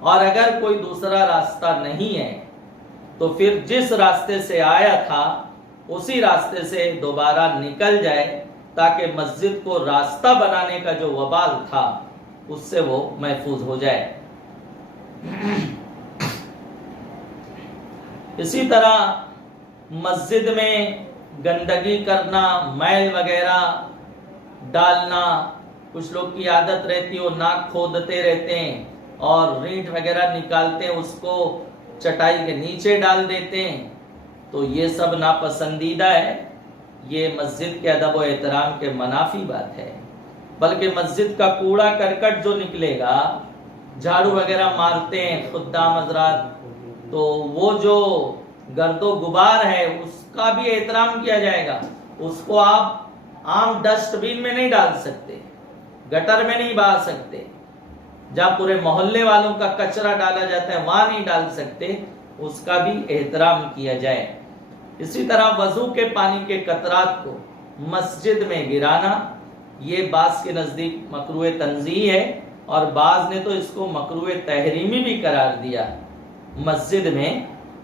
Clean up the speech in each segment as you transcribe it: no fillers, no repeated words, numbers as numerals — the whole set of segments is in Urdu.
اور اگر کوئی دوسرا راستہ نہیں ہے تو پھر جس راستے سے آیا تھا اسی راستے سے دوبارہ نکل جائے، تاکہ مسجد کو راستہ بنانے کا جو وبال تھا اس سے وہ محفوظ ہو جائے۔ اسی طرح مسجد میں گندگی کرنا، میل وغیرہ ڈالنا، کچھ لوگ کی عادت رہتی ہے وہ ناک کھودتے رہتے ہیں اور رینٹ وغیرہ نکالتے ہیں، اس کو چٹائی کے نیچے ڈال دیتے ہیں، تو یہ سب ناپسندیدہ ہے، یہ مسجد کے ادب و احترام کے منافی بات ہے۔ بلکہ مسجد کا کوڑا کرکٹ جو نکلے گا، جھاڑو وغیرہ مارتے ہیں خدام حضرات، تو وہ جو گرد و غبار ہے اس کا بھی احترام کیا جائے گا۔ اس کو آپ عام ڈسٹ بین میں نہیں ڈال سکتے، گٹر میں نہیں بہا سکتے، جہاں پورے محلے والوں کا کچرا ڈالا جاتا ہے وہاں نہیں ڈال سکتے، اس کا بھی احترام کیا جائے۔ اسی طرح وضو کے پانی کے قطرات کو مسجد میں گرانا، یہ بعض کے نزدیک مکروہ تنزیہی ہے اور بعض نے تو اس کو مکروہ تحریمی بھی قرار دیا۔ مسجد میں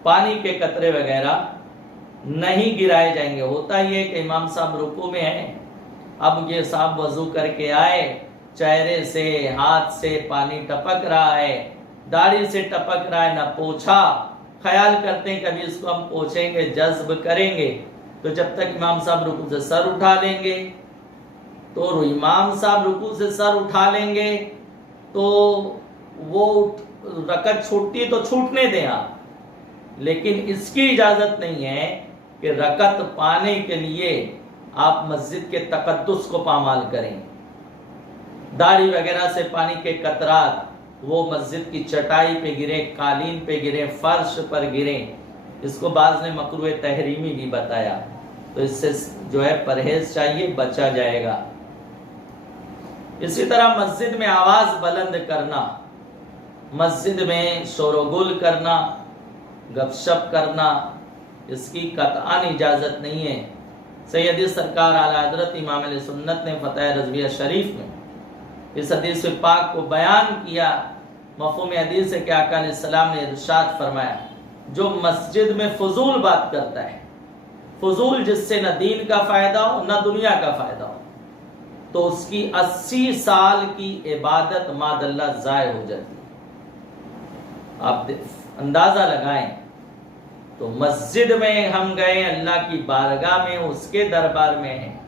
پانی کے قطرے وغیرہ نہیں گرائے جائیں گے۔ ہوتا یہ ہے کہ امام صاحب رکوع میں ہیں، اب یہ صاحب وضو کر کے آئے، چہرے سے ہاتھ سے پانی ٹپک رہا ہے، داڑھی سے ٹپک رہا ہے، نہ پوچھا، خیال کرتے ہیں کبھی اس کو ہم پوچھیں گے، جذب کریں گے، تو جب تک امام صاحب رکوع سے سر اٹھا لیں گے تو امام صاحب رکوع سے سر اٹھا لیں گے تو وہ رکعت چھوٹتی تو چھوٹنے دیں آپ، لیکن اس کی اجازت نہیں ہے کہ رکعت پانے کے لیے آپ مسجد کے تقدس کو پامال کریں۔ داڑھی وغیرہ سے پانی کے قطرات وہ مسجد کی چٹائی پہ گرے، قالین پہ گرے، فرش پر گرے، اس کو بعض نے مکروہ تحریمی بھی بتایا، تو اس سے جو ہے پرہیز چاہیے، بچا جائے گا۔ اسی طرح مسجد میں آواز بلند کرنا، مسجد میں شور و گل کرنا، گپ شپ کرنا، اس کی قطعاً اجازت نہیں ہے۔ سیدی سرکار اعلیٰ حضرت امام علیہ سنت نے فتح رضویہ شریف میں اس حدیث پاک کو بیان کیا۔ مفہوم حدیث ہے کہ آقا علیہ السلام نے ارشاد فرمایا، جو مسجد میں فضول بات کرتا ہے، فضول جس سے نہ دین کا فائدہ ہو نہ دنیا کا فائدہ ہو، تو اس کی 80 سال کی عبادت ماد اللہ ضائع ہو جاتی ہے۔ آپ اندازہ لگائیں، تو مسجد میں ہم گئے، اللہ کی بارگاہ میں، اس کے دربار میں ہیں،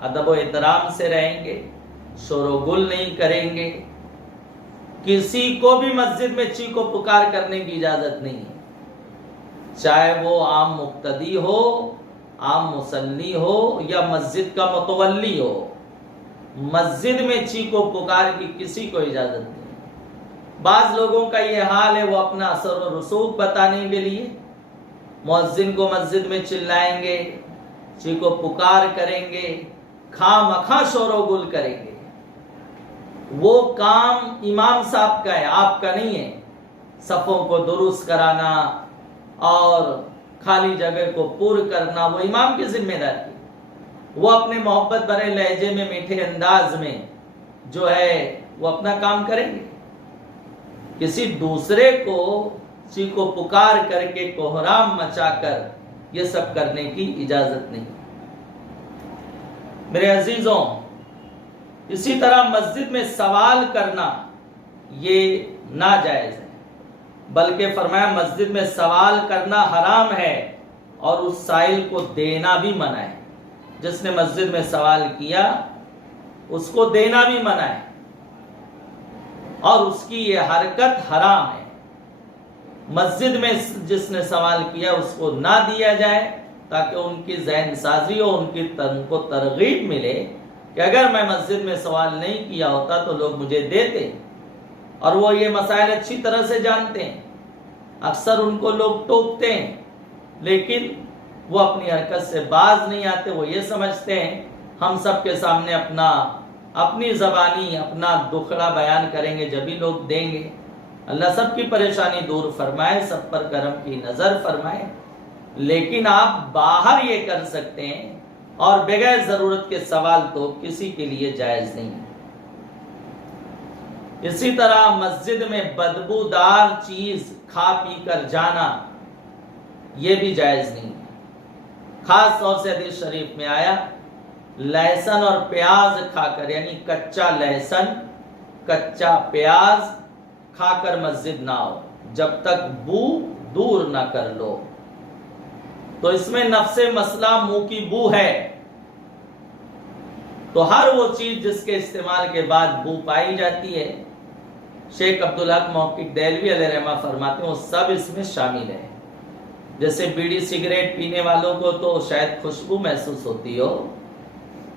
ادب و احترام سے رہیں گے، شور و گل نہیں کریں گے، کسی کو بھی مسجد میں چیخ و پکار کرنے کی اجازت نہیں ہے، چاہے وہ عام مقتدی ہو، عام مصلی ہو یا مسجد کا متولی ہو، مسجد میں چیخ و پکار کی کسی کو اجازت نہیں۔ بعض لوگوں کا یہ حال ہے، وہ اپنا اثر و رسوخ بتانے کے لیے مؤذن کو مسجد میں چلائیں گے، چیخ و پکار کریں گے، خواہ مخواہ شور و گل کریں گے۔ وہ کام امام صاحب کا ہے، آپ کا نہیں ہے۔ صفوں کو درست کرانا اور خالی جگہ کو پر کرنا وہ امام کی ذمہ داری ہے۔ وہ اپنے محبت بھرے لہجے میں، میٹھے انداز میں جو ہے وہ اپنا کام کریں گے، کسی دوسرے کو چیخ و پکار کر کے، کوہرام مچا کر یہ سب کرنے کی اجازت نہیں۔ میرے عزیزوں، اسی طرح مسجد میں سوال کرنا یہ ناجائز ہے، بلکہ فرمایا مسجد میں سوال کرنا حرام ہے اور اس سائل کو دینا بھی منع ہے۔ جس نے مسجد میں سوال کیا اس کو دینا بھی منع ہے اور اس کی یہ حرکت حرام ہے۔ مسجد میں جس نے سوال کیا اس کو نہ دیا جائے، تاکہ ان کی ذہن سازی ہو، ان کو ترغیب ملے کہ اگر میں مسجد میں سوال نہیں کیا ہوتا تو لوگ مجھے دیتے، اور وہ یہ مسائل اچھی طرح سے جانتے ہیں۔ اکثر ان کو لوگ ٹوکتے ہیں لیکن وہ اپنی حرکت سے باز نہیں آتے، وہ یہ سمجھتے ہیں ہم سب کے سامنے اپنی زبانی اپنا دکھڑا بیان کریں گے جبھی لوگ دیں گے۔ اللہ سب کی پریشانی دور فرمائے، سب پر کرم کی نظر فرمائے، لیکن آپ باہر یہ کر سکتے ہیں اور بغیر ضرورت کے سوال تو کسی کے لیے جائز نہیں ہے۔ اسی طرح مسجد میں بدبودار چیز کھا پی کر جانا یہ بھی جائز نہیں ہے۔ خاص طور سے حدیث شریف میں آیا لہسن اور پیاز کھا کر، یعنی کچا لہسن کچا پیاز کھا کر مسجد نہ آؤ جب تک بو دور نہ کر لو۔ تو اس میں نفس مسئلہ منہ کی بو ہے، تو ہر وہ چیز جس کے استعمال کے بعد بو پائی جاتی ہے، شیخ عبدالحق محقق دہلوی علیہ رحمہ فرماتے ہیں وہ سب اس میں شامل ہے۔ جیسے بیڑی سگریٹ پینے والوں کو تو شاید خوشبو محسوس ہوتی ہو،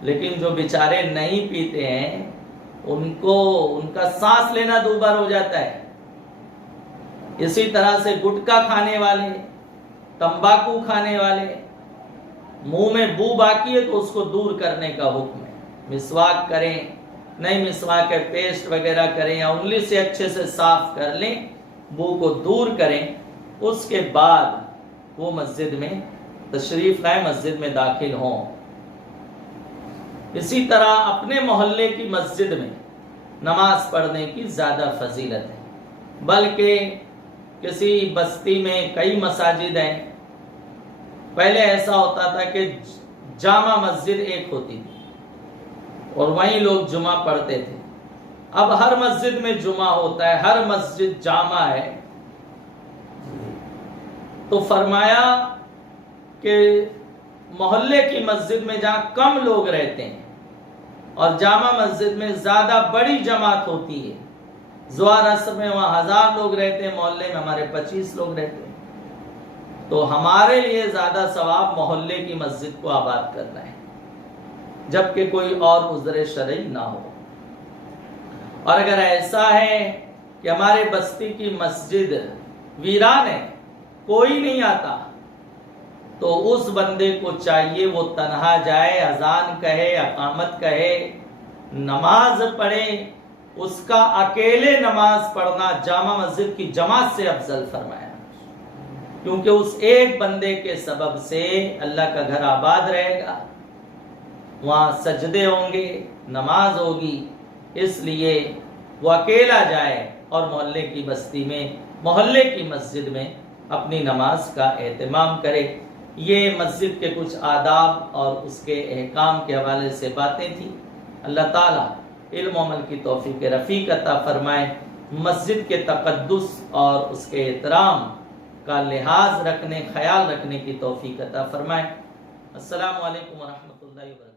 لیکن جو بیچارے نہیں پیتے ہیں ان کا سانس لینا دوبار ہو جاتا ہے۔ اسی طرح سے گٹکا کھانے والے، تمباکو کھانے والے، منہ میں بو باقی ہے تو اس کو دور کرنے کا حکم ہے۔ مسواک کریں، نہیں مسواک ہے پیسٹ وغیرہ کریں یا انگلی سے اچھے سے صاف کر لیں، بو کو دور کریں، اس کے بعد وہ مسجد میں تشریف لائیں، مسجد میں داخل ہوں۔ اسی طرح اپنے محلے کی مسجد میں نماز پڑھنے کی زیادہ فضیلت ہے، بلکہ کسی بستی میں کئی مساجد ہیں۔ پہلے ایسا ہوتا تھا کہ جامع مسجد ایک ہوتی تھی اور وہیں لوگ جمعہ پڑھتے تھے۔ اب ہر مسجد میں جمعہ ہوتا ہے، ہر مسجد جامع ہے، تو فرمایا کہ محلے کی مسجد میں جہاں کم لوگ رہتے ہیں اور جامع مسجد میں زیادہ بڑی جماعت ہوتی ہے، ظہر عصر میں وہاں 1000 لوگ رہتے ہیں، محلے میں ہمارے 25 لوگ رہتے ہیں، تو ہمارے لیے زیادہ ثواب محلے کی مسجد کو آباد کرنا ہے جبکہ کوئی اور عذر شرعی نہ ہو۔ اور اگر ایسا ہے کہ ہمارے بستی کی مسجد ویران ہے، کوئی نہیں آتا، تو اس بندے کو چاہیے وہ تنہا جائے، اذان کہے، اقامت کہے، نماز پڑھے۔ اس کا اکیلے نماز پڑھنا جامع مسجد کی جماعت سے افضل فرمایا، کیونکہ اس ایک بندے کے سبب سے اللہ کا گھر آباد رہے گا، وہاں سجدے ہوں گے، نماز ہوگی۔ اس لیے وہ اکیلا جائے اور محلے کی بستی میں، محلے کی مسجد میں اپنی نماز کا اہتمام کرے۔ یہ مسجد کے کچھ آداب اور اس کے احکام کے حوالے سے باتیں تھیں۔ اللہ تعالیٰ علم و عمل کی توفیق رفیق عطا فرمائے، مسجد کے تقدس اور اس کے احترام کا لحاظ رکھنے، خیال رکھنے کی توفیق عطا فرمائے۔ السلام علیکم ورحمۃ اللہ وبرکاتہ۔